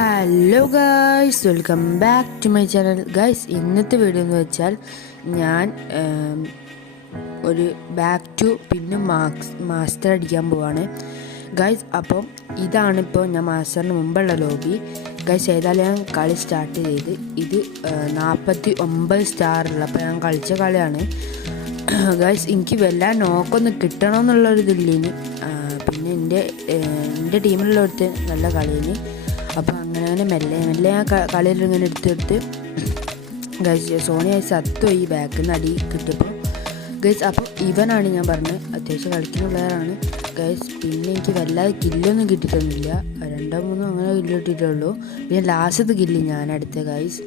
Hello guys, welcome back to my channel. Guys, ഇന്നത്തെ video എന്ന് വെച്ചാൽ ഞാൻ ഒരു ബാക്ക് ടു പിന്നെ മാസ്റ്റർ അടിക്കാൻ പോവാണ് ഗായ്സ്. അപ്പം ഇതാണിപ്പോൾ ഞാൻ മാസ്റ്ററിന് മുമ്പുള്ള ലോബി ഗായ്സ്. ഏതായാലും ഞാൻ കളി സ്റ്റാർട്ട് ചെയ്ത് ഇത് 49 സ്റ്റാറുള്ളപ്പോൾ ഞാൻ കളിച്ച കളിയാണ് ഗായ്സ്. എനിക്ക് വല്ല നോക്കൊന്ന് കിട്ടണമെന്നുള്ളൊരിതില്ലേന്. പിന്നെ എൻ്റെ ടീമിലുള്ളവർക്ക് നല്ല കളിയിന്. അപ്പോൾ അങ്ങനെ മെല്ലെ ഞാൻ കളിയിൽ ഇങ്ങനെ എടുത്തെടുത്ത് ഗൈസ് സോണി ആയി സത്വം ഈ ബാക്കിൽ നിന്ന് അടി കിട്ടിയപ്പോൾ ഗൈസ്. അപ്പോൾ ഇവനാണ് ഞാൻ പറഞ്ഞത്, അത്യാവശ്യം കളിക്കുന്ന പ്ലെയറാണ് ഗൈസ്. പിന്നെ എനിക്ക് വല്ലാതെ കില്ലൊന്നും കിട്ടിയിട്ടൊന്നുമില്ല, 2-3 അങ്ങനെ കില്ല് കിട്ടിയിട്ടുള്ളൂ. പിന്നെ ലാസ്റ്റത്തെ കില്ല് ഞാൻ എടുത്ത ഗൈസ്.